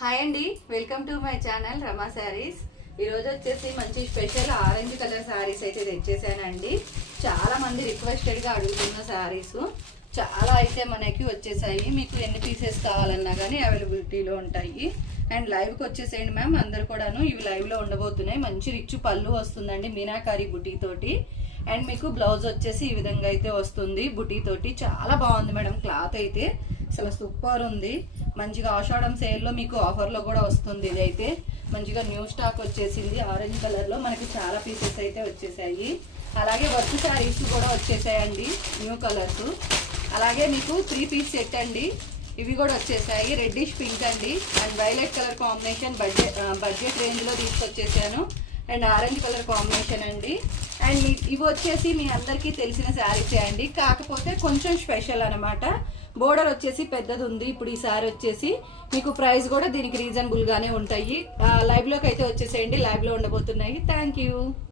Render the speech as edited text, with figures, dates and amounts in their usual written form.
Hi అండి, welcome to my channel రమా శారీస్. ఈరోజు వచ్చేసి మంచి స్పెషల్ ఆరెంజ్ కలర్ శారీస్ అయితే తెచ్చేసానండి. చాలా మంది రిక్వెస్టెడ్గా అడుగుతున్న శారీస్ చాలా అయితే మనకి వచ్చేసాయి. మీకు ఎన్ని పీసెస్ కావాలన్నా కానీ అవైలబిలిటీలో ఉంటాయి. అండ్ లైవ్కి వచ్చేసేయండి మ్యామ్, అందరు కూడాను ఇవి లైవ్లో ఉండబోతున్నాయి. మంచి రిచ్ పళ్ళు వస్తుందండి మీనాకారి బుటీ తోటి. అండ్ మీకు బ్లౌజ్ వచ్చేసి ఈ విధంగా అయితే వస్తుంది బుటీ తోటి. చాలా బాగుంది మేడం, క్లాత్ అయితే అసలు సూపర్ ఉంది. మంచిగా ఆషాఢం సేల్లో మీకు ఆఫర్లో కూడా వస్తుంది. ఇదైతే మంచిగా న్యూ స్టాక్ వచ్చేసింది. ఆరెంజ్ కలర్లో మనకి చాలా పీసెస్ అయితే వచ్చేసాయి. అలాగే వర్క్ శారీస్ కూడా వచ్చేసాయండి, న్యూ కలర్స్. అలాగే మీకు 3 పీస్ సెట్ అండి, ఇవి కూడా వచ్చేసాయి. రెడ్డిష్ పింక్ అండి and violet colour combination budget రేంజ్లో తీసుకొచ్చేసాను. అండ్ ఆరెంజ్ కలర్ కాంబినేషన్ అండి. అండ్ ఇవి వచ్చేసి మీ అందరికీ తెలిసిన శారీసే అండి, కాకపోతే కొంచెం స్పెషల్ అనమాట. బోర్డర్ వచ్చేసి పెద్దది ఉంది. ఇప్పుడు ఈ శారీ వచ్చేసి మీకు ప్రైస్ కూడా దీనికి రీజనబుల్గానే ఉంటాయి. లైవ్లోకి అయితే వచ్చేసేయండి, లైవ్లో ఉండబోతున్నాయి. Thank you.